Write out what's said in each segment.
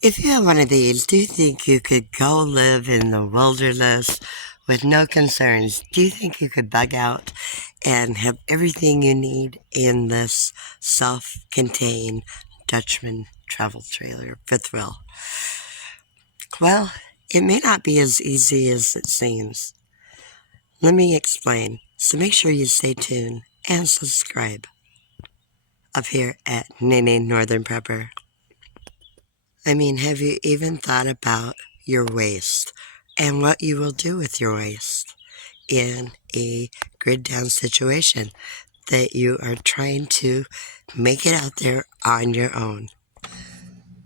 If you have one of these, do you think you could go live in the wilderness with no concerns? Do you think you could bug out and have everything you need in this self-contained Dutchman travel trailer, fifth wheel? Well, it may not be as easy as it seems. Let me explain. So make sure you stay tuned and subscribe up here at Nene Northern Prepper. I mean, have you even thought about your waste and what you will do with your waste in a grid down situation that you are trying to make it out there on your own?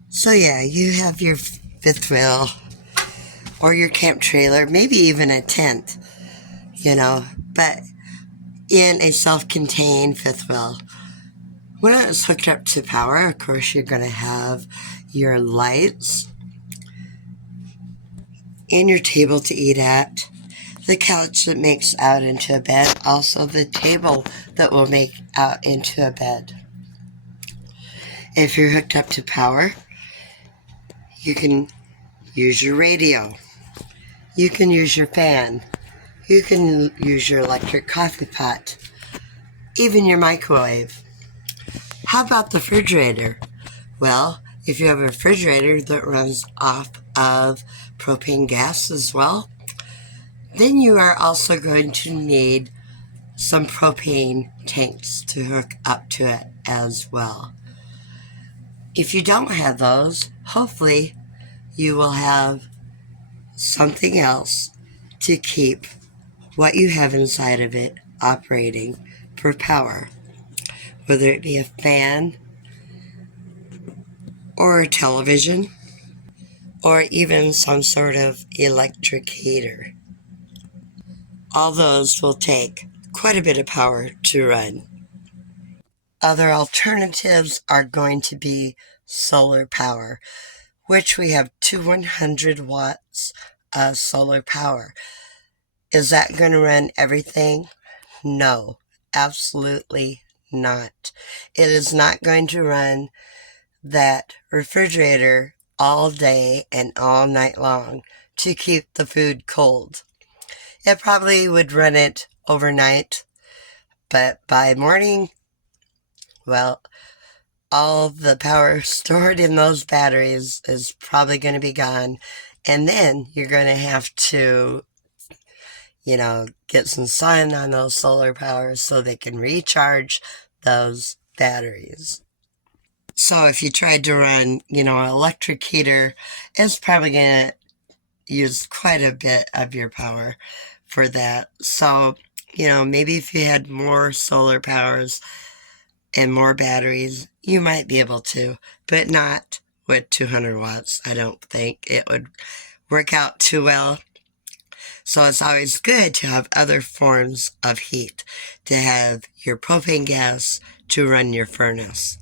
So yeah, you have your fifth wheel or your camp trailer, maybe even a tent, but in a self-contained fifth wheel. When it's hooked up to power, of course, you're going to have your lights and your table to eat at, the couch that makes out into a bed, also the table that will make out into a bed. If you're hooked up to power, you can use your radio. You can use your fan. You can use your electric coffee pot, even your microwave. How about the refrigerator? Well, if you have a refrigerator that runs off of propane gas as well, then you are also going to need some propane tanks to hook up to it as well. If you don't have those, hopefully you will have something else to keep what you have inside of it operating for power, whether it be a fan or a television or even some sort of electric heater. All those will take quite a bit of power to run. Other alternatives are going to be solar power, which we have 200 watts of solar power. Is that going to run everything? No, absolutely not. It is not going to run that refrigerator all day and all night long to keep the food cold. It probably would run it overnight, but by morning, well, all the power stored in those batteries is probably going to be gone. And then you're going to have to, get some sun on those solar powers so they can recharge those batteries. So if you tried to run, an electric heater, it's probably going to use quite a bit of your power for that. So, maybe if you had more solar powers and more batteries, you might be able to, but not with 200 watts. I don't think it would work out too well. So it's always good to have other forms of heat, to have your propane gas to run your furnace.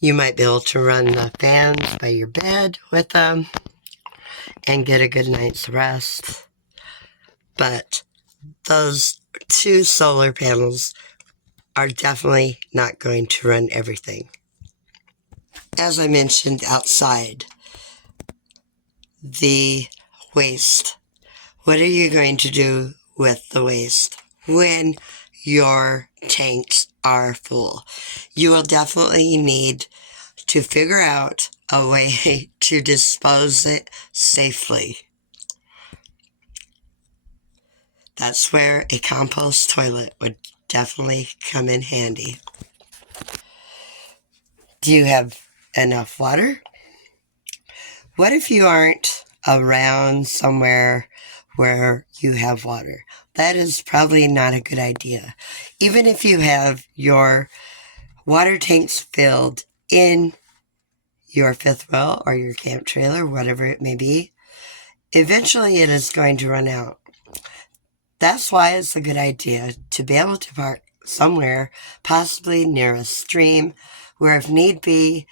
You might be able to run the fans by your bed with them and get a good night's rest. But those two solar panels are definitely not going to run everything. As I mentioned outside, the waste. What are you going to do with the waste when your tanks are full? You will definitely need to figure out a way to dispose it safely. That's where a compost toilet would definitely come in handy. Do you have enough water? What if you aren't around somewhere where you have water? That is probably not a good idea. Even if you have your water tanks filled in your fifth wheel or your camp trailer, whatever it may be, eventually it is going to run out. That's why it's a good idea to be able to park somewhere, possibly near a stream, where if need be,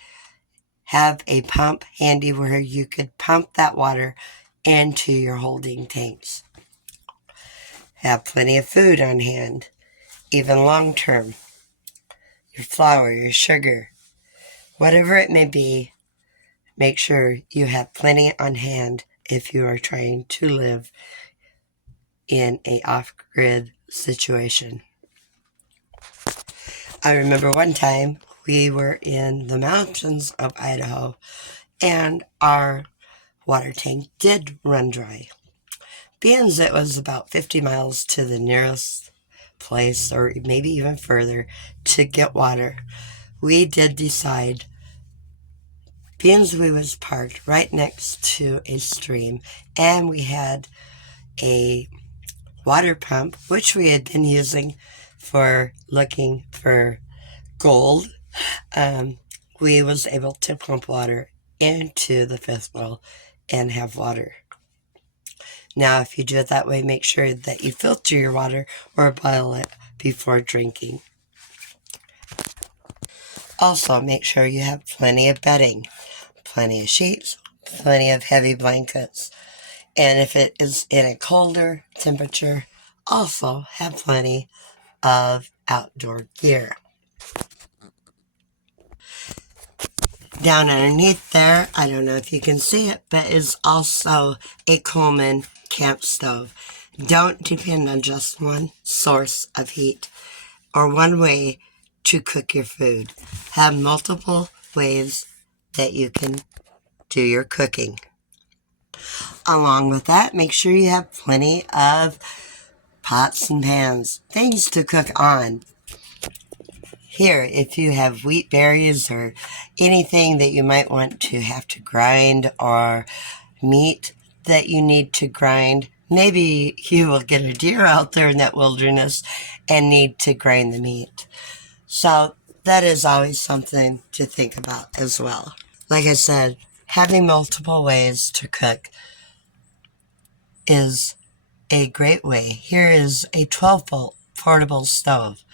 have a pump handy where you could pump that water into your holding tanks. Have plenty of food on hand, even long term. Your flour, your sugar, whatever it may be, make sure you have plenty on hand if you are trying to live in a off-grid situation. I remember one time we were in the mountains of Idaho and our water tank did run dry. Being as it was about 50 miles to the nearest place, or maybe even further, to get water, we did decide, being as we was parked right next to a stream, and we had a water pump, which we had been using for looking for gold, we was able to pump water into the fifth well and have water. Now, if you do it that way, make sure that you filter your water or boil it before drinking. Also, make sure you have plenty of bedding, plenty of sheets, plenty of heavy blankets. And if it is in a colder temperature, also have plenty of outdoor gear. Down underneath there, I don't know if you can see it, but is also a Coleman camp stove. Don't depend on just one source of heat or one way to cook your food. Have multiple ways that you can do your cooking. Along with that, make sure you have plenty of pots and pans, things to cook on. Here, if you have wheat berries or anything that you might want to have to grind, or meat that you need to grind, maybe you will get a deer out there in that wilderness and need to grind the meat. So that is always something to think about as well. Like I said, having multiple ways to cook is a great way. Here is a 12-volt portable stove.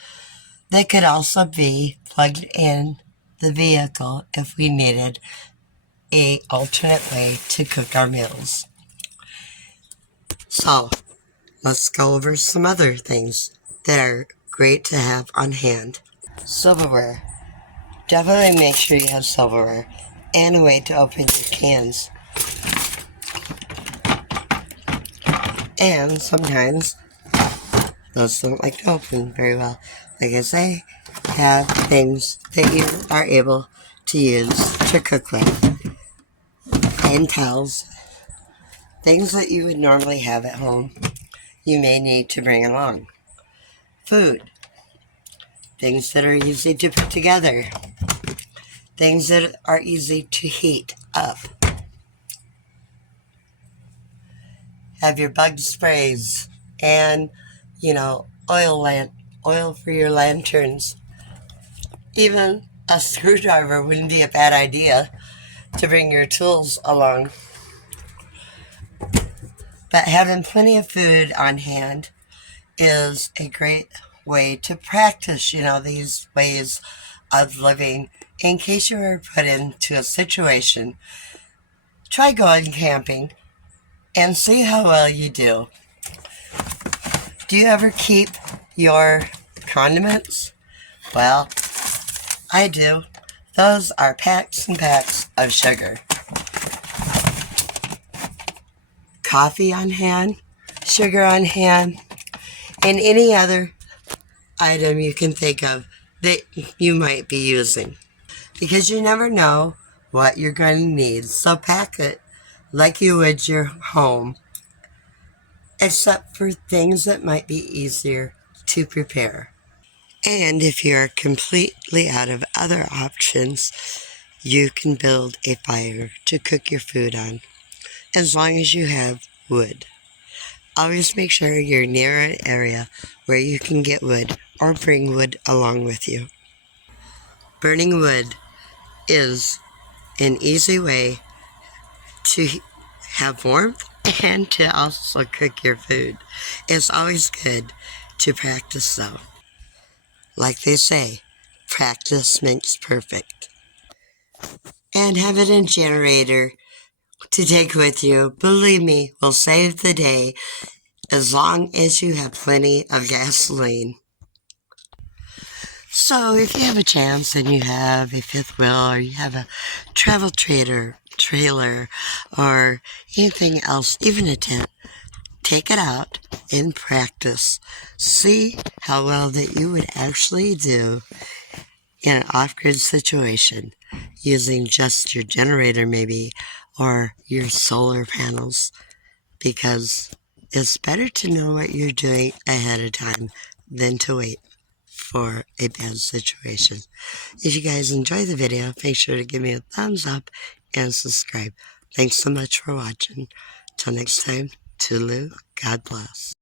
They could also be plugged in the vehicle if we needed an alternate way to cook our meals. So, let's go over some other things that are great to have on hand. Silverware. Definitely make sure you have silverware and a way to open your cans. And sometimes those don't like to open very well. Like I say, have things that you are able to use to cook with. And towels. Things that you would normally have at home, you may need to bring along. Food. Things that are easy to put together. Things that are easy to heat up. Have your bug sprays and, oil for your lanterns. Even a screwdriver wouldn't be a bad idea to bring your tools along. But having plenty of food on hand is a great way to practice, these ways of living. In case you are put into a situation, try going camping and see how well you do. Do you ever keep your condiments? Well, I do. Those are packs and packs of sugar. Coffee on hand, sugar on hand, and any other item you can think of that you might be using. Because you never know what you're going to need, so pack it like you would your home, except for things that might be easier to prepare. And if you're completely out of other options, you can build a fire to cook your food on, as long as you have wood. Always make sure you're near an area where you can get wood or bring wood along with you. Burning wood is an easy way to have warmth and to also cook your food. It's always good to practice though. Like they say, practice makes perfect. And having a generator to take with you, believe me, will save the day as long as you have plenty of gasoline. So if you have a chance and you have a fifth wheel or you have a travel trailer, trailer or anything else, even a tent. Take it out and practice. See how well that you would actually do in an off-grid situation using just your generator maybe or your solar panels, because it's better to know what you're doing ahead of time than to wait for a bad situation. If you guys enjoy the video, make sure to give me a thumbs up and subscribe. Thanks so much for watching. Till next time, toodaloo, God bless.